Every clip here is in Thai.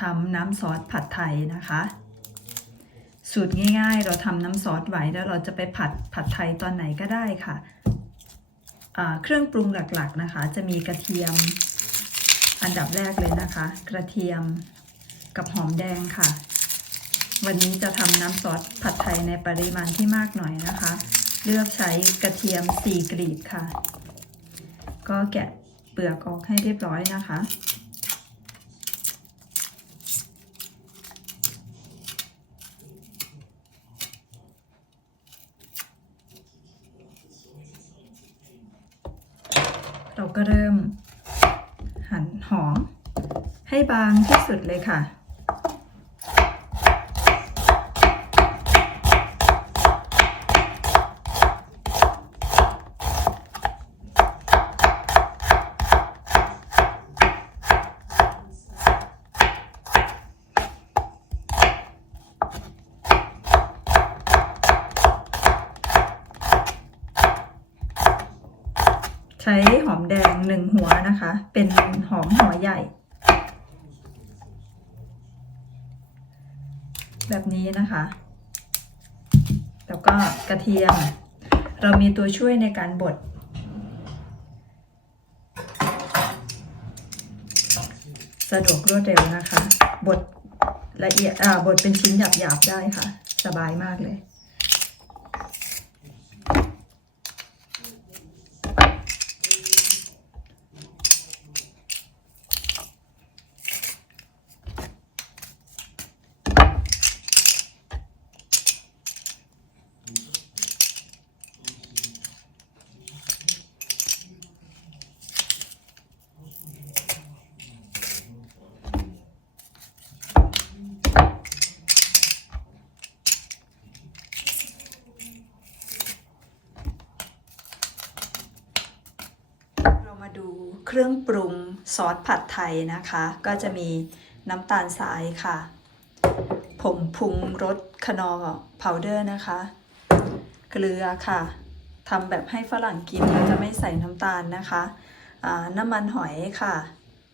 ทำน้ำซอสผัดไทยนะคะ สูตรง่ายๆ เราทำน้ำซอสไว้แล้วเราจะไปผัดผัดไทยตอนไหนก็ได้ค่ะเครื่องปรุงหลักๆนะคะ จะมีกระเทียม อันดับแรกเลยนะคะ กระเทียมกับหอมแดงค่ะ วันนี้จะทำน้ำซอสผัดไทยในปริมาณที่มากหน่อยนะคะ เลือกใช้กระเทียม4กรีบค่ะ ก็แกะเปลือกออกให้เรียบร้อยนะคะ ก็เริ่มหั่นหอมให้บางที่สุดเลยค่ะ ใช้หอมแดงหนึ่งหัวนะคะ เป็นหอมหัวใหญ่ แบบนี้นะคะ แล้วก็กระเทียม เรามีตัวช่วยในการบดสะดวกรวดเร็วนะคะ บดละเอียดอ่าบดเป็นชิ้นหยาบๆได้ค่ะ สบายมากเลย เครื่องปรุงซอสผัดไทยนะคะ ก็จะมีน้ำตาลทรายค่ะ ผงปรุงรสคนอร์พาวเดอร์นะคะ เกลือค่ะทำแบบให้ฝรั่งกินเราจะไม่ใส่น้ำตาลนะคะน้ำมันหอยค่ะ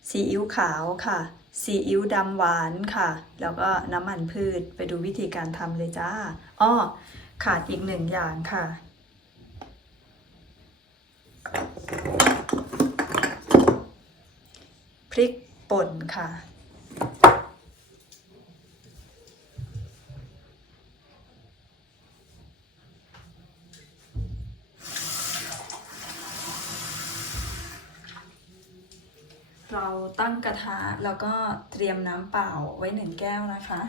ซีอิ๊วขาวค่ะซีอิ๊วดำหวานค่ะ แล้วก็น้ำมันพืชไปดูวิธีการทำเลยจ้าอ้อขาดอีกหนึ่งอย่างค่ะ พริกป่นค่ะ เราตั้งกระทะแล้วก็เตรียมน้ำเปล่าไว้หนึ่งแก้วนะคะ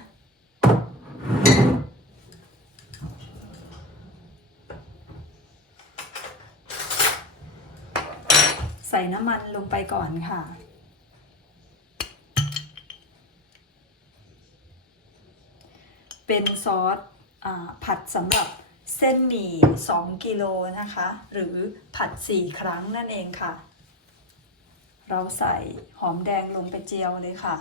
ใส่น้ำมันลงไปก่อนค่ะ เป็นซอสผัดสำหรับเส้นหมี่ 2 กิโลนะคะ หรือผัด 4 ครั้งนั่นเองค่ะ เราใส่หอมแดงลงไปเจียวเลยค่ะ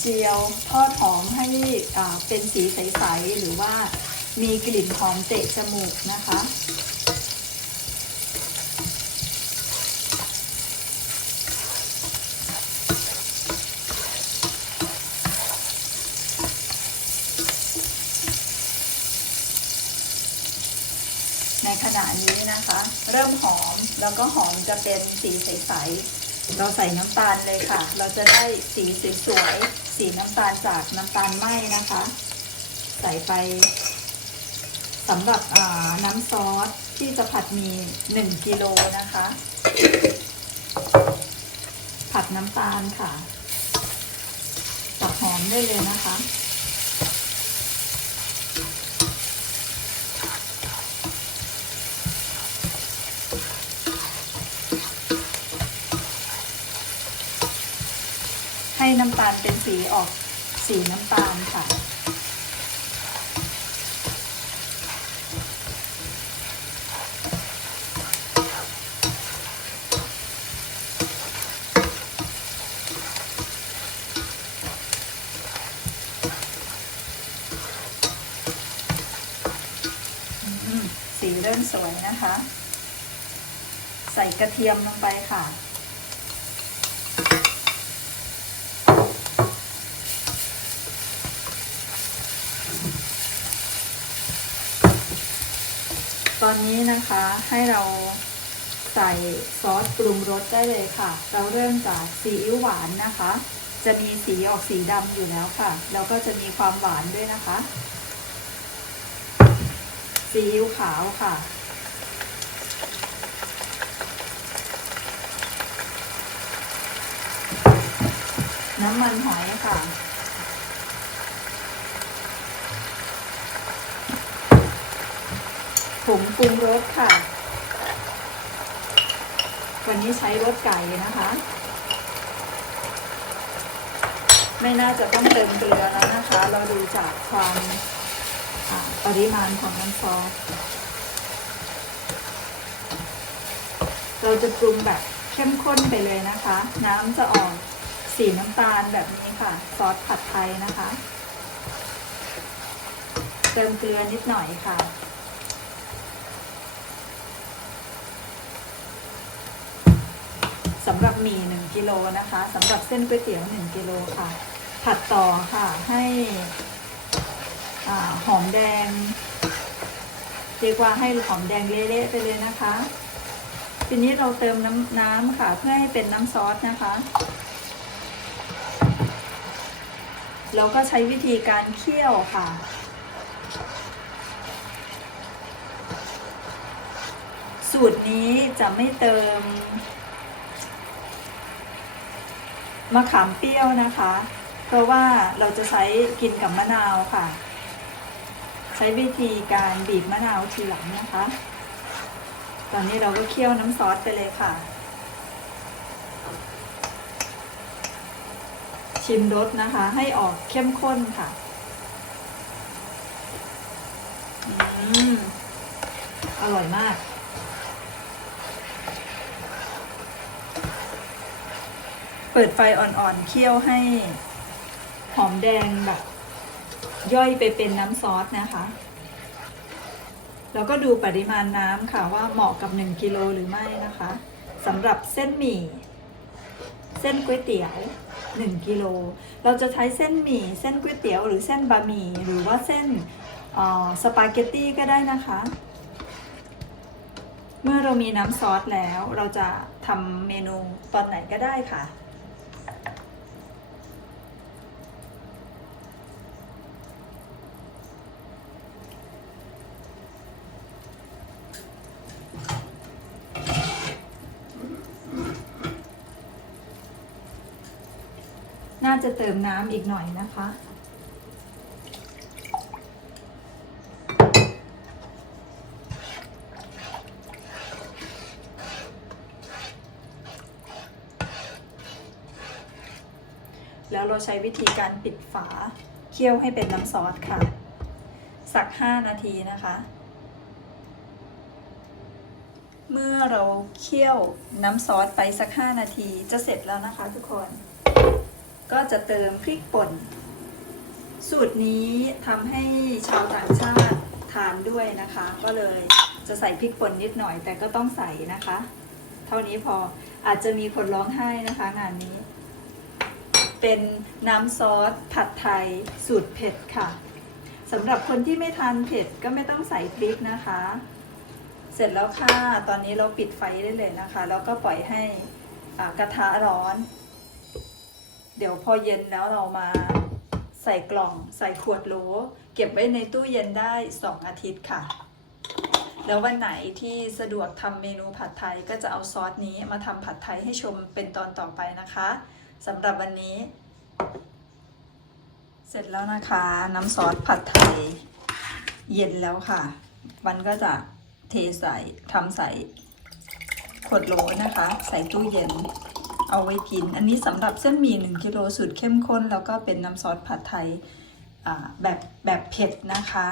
เจียว ทอดหอมให้อ่าเป็นสีใส ๆ หรือว่ามีกลิ่นหอมเตะจมูกนะคะ ในขณะนี้นะคะ เริ่มหอมแล้วก็หอมจะเป็นสีใส ๆ เราใส่น้ำตาลเลยค่ะ เราจะได้สีสวยๆ สีน้ำตาลจากน้ำตาลไหมนะคะ ใส่ไปสำหรับน้ำซอสที่จะผัดหมี1กิโลนะคะ ผัดน้ำตาลค่ะตักหอมได้เลยนะคะ น้ำตานเป็นสีออกสีน้ำตาลค่ะ สีเริ่มสวยนะคะ ใส่กระเทียมลงไปค่ะ อนนี้นะคะให้เราใส่ซอสปรุงรสได้เลยค่ะ เราเริ่มจากซีอิ๊วหวานนะคะ จะมีสีออกสีดำอยู่แล้วค่ะ แล้วก็จะมีความหวานด้วยนะคะ ซีอิ๊วขาวค่ะ น้ำมันหอยค่ะ ผงปรุงรสค่ะ วันนี้ใช้รสไก่นะคะ ไม่น่าจะต้องเติมเกลือแล้วนะคะ เราดูจากความปริมาณของน้ำซอส เราจะปรุงแบบเข้มข้นไปเลยนะคะ น้ำจะออกสีน้ำตาลแบบนี้ค่ะ ซอสผัดไทยนะคะ เติมเกลือนิดหน่อยค่ะ สำหรับหมี่1กิโลนะคะสำหรับเส้นก๋วยเตี๋ยว1กิโลค่ะ ผัดต่อค่ะให้อหอมแดงเรียกว่าให้หอมแดงเละๆไปเลยนะคะ ทีนี้เราเติมน้ำน้ำค่ะ เพื่อให้เป็นน้ำซอสนะคะแล้วก็ใช้วิธีการเคี่ยวค่ะ สูตรนี้จะไม่เติม มะขามเปรี้ยวนะคะ เพราะว่าเราจะใช้กินกับมะนาวค่ะ ใช้วิธีการบีบมะนาวทีหลังนะคะ ตอนนี้เราก็เคี่ยวน้ำซอสไปเลยค่ะ ชิมรสนะคะ ให้ออกเข้มข้นค่ะอืมอร่อยมาก ปิดไฟอ่อนๆเคี่ยวให้หอมแดงแบบ ย่อยไปเป็นน้ำซอสนะคะ แล้วก็ดูปริมาณน้ำค่ะว่าเหมาะกับ 1กิโลหรือไม่นะคะสำหรับเส้นหมี่ เส้นก๋วยเตี๋ยว 1กิโลเราจะใช้เส้นหมี่ เส้นก๋วยเตี๋ยวหรือเส้นบะหมี่หรือว่าเส้นสปาเกตตี้ก็ได้นะคะ เมื่อเรามีน้ำซอสแล้วเราจะทำเมนูตอนไหนก็ได้ค่ะ น่าจะเติมน้ำอีกหน่อยนะคะ แล้วเราใช้วิธีการปิดฝาเคี่ยวให้เป็นน้ำซอสค่ะ สัก 5 นาทีนะคะ เมื่อเราเคี่ยวน้ำซอสไปสัก 5 นาทีจะเสร็จแล้วนะคะทุกคน ก็จะเติมพริกป่น สูตรนี้ทำให้ชาวต่างชาติทานด้วยนะคะ ก็เลยจะใส่พริกป่นนิดหน่อย แต่ก็ต้องใส่นะคะ เท่านี้พออาจจะมีคนร้องไห้นะคะงานนี้ เป็นน้ำซอสผัดไทยสูตรเผ็ดค่ะสำหรับคนที่ไม่ทานเผ็ดก็ไม่ต้องใส่พริกนะคะ เสร็จแล้วค่ะ ตอนนี้เราปิดไฟได้เลยนะคะ แล้วก็ปล่อยให้กระทะร้อน เดี๋ยวพอเย็นแล้วเรามาใส่กล่องใส่ขวดโหลเก็บไว้ในตู้เย็นได้ 2 อาทิตย์ค่ะ แล้ววันไหนที่สะดวกทำเมนูผัดไทยก็จะเอาซอสนี้มาทำผัดไทยให้ชมเป็นตอนต่อไปนะคะสำหรับวันนี้ เสร็จแล้วนะคะ น้ำซอสผัดไทย เย็นแล้วค่ะ มันก็จะเทใส่ทำใส่ขวดโหลนะคะ ใส่ตู้เย็น เอาไว้กิน อันนี้สำหรับเส้นหมี่1กิโลสูตรเข้มข้น แล้วก็เป็นน้ำซอสผัดไทยแบบแบบเผ็ดนะคะ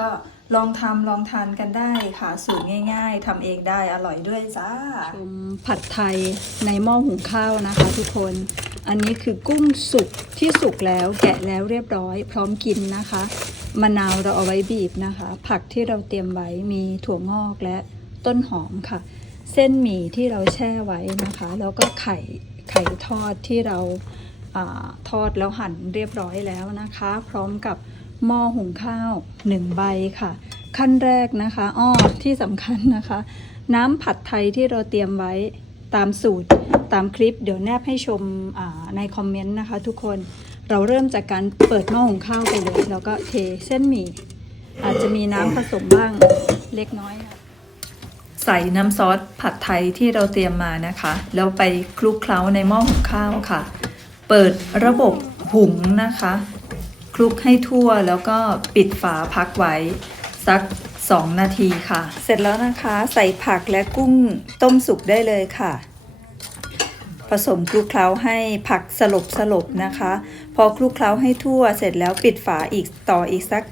ก็ลองทำลองทานกันได้ค่ะ สูตรง่ายๆทำเองได้อร่อยด้วยจ้า ชมผัดไทยในหม้อหุงข้าวนะคะทุกคน อันนี้คือกุ้งสุกที่สุกแล้วแกะแล้วเรียบร้อย พร้อมกินนะคะ มะนาวเราเอาไว้บีบนะคะ ผักที่เราเตรียมไว้มีถั่วงอกและต้นหอมค่ะ เส้นหมี่ที่เราแช่ไว้นะคะ แล้วก็ไข่ไข่ทอดที่เราอาทอดแล้วหั่นเรียบร้อยแล้วนะคะ พร้อมกับหม้อหุงข้าวหนึ่งใบค่ะ ขั้นแรกนะคะอ้อที่สำคัญนะคะ น้ำผัดไทยที่เราเตรียมไว้ตามสูตรตามคลิป เดี๋ยวแนบให้ชมในคอมเมนต์นะคะ ทุกคนเราเริ่มจากการเปิดหม้อหุงข้าวไปเลย แล้วก็เทเส้นหมี่อาจจะมีน้ำผสมบ้างเล็กน้อยนะ ใส่น้ำซอสผัดไทยที่เราเตรียมมานะคะ แล้วไปคลุกเคล้าในหม้อหุงข้าวค่ะ เปิดระบบหุงนะคะ คลุกให้ทั่วแล้วก็ปิดฝาพักไว้ สัก 2 นาทีค่ะ เสร็จแล้วนะคะใส่ผักและกุ้งต้มสุกได้เลยค่ะ ผสมคลุกเคล้าให้ผักสลบสลบนะคะ พอคลุกเคล้าให้ทั่วเสร็จแล้วปิดฝาอีกต่ออีกสัก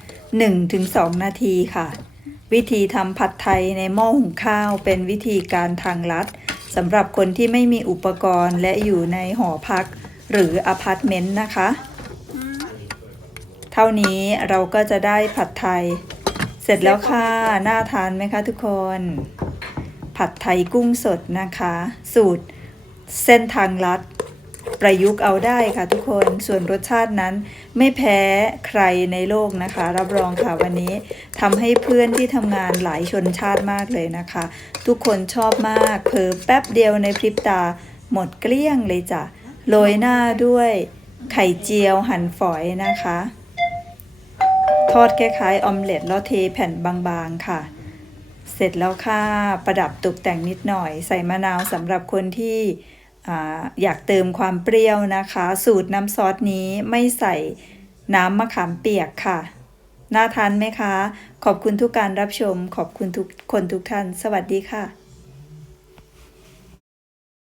1-2 นาทีค่ะ วิธีทำผัดไทยในหม้อหุงข้าวเป็นวิธีการทางลัดสำหรับคนที่ไม่มีอุปกรณ์และอยู่ในหอพัก หรืออพาร์ตเมนต์นะคะ เท่านี้เราก็จะได้ผัดไทย เสร็จแล้วค่ะ น่าทานไหมคะทุกคน ผัดไทยกุ้งสดนะคะ สูตร เส้นทางลัด ประยุกต์เอาได้ค่ะทุกคนส่วนรสชาตินั้นไม่แพ้ใครในโลกนะคะ รับรองค่ะวันนี้ทำให้เพื่อนที่ทำงานหลายชนชาติมากเลยนะคะ ทุกคนชอบมากเผลอแป๊บเดียวในพริบตาหมดเกลี้ยงเลยจ้ะโรยหน้าด้วยไข่เจียวหั่นฝอยนะคะ ทอดคล้ายๆออมเล็ตแล้วเทแผ่นบางๆค่ะ เสร็จแล้วค่ะ ประดับตกแต่งนิดหน่อย ใส่มะนาวสำหรับคนที่ อยากเติมความเปรี้ยวนะคะ สูตรน้ำซอสนี้ไม่ใส่น้ำมะขามเปียกค่ะ น่าทานไหมคะ ขอบคุณทุกการรับชม ขอบคุณทุกคนทุกท่าน สวัสดีค่ะ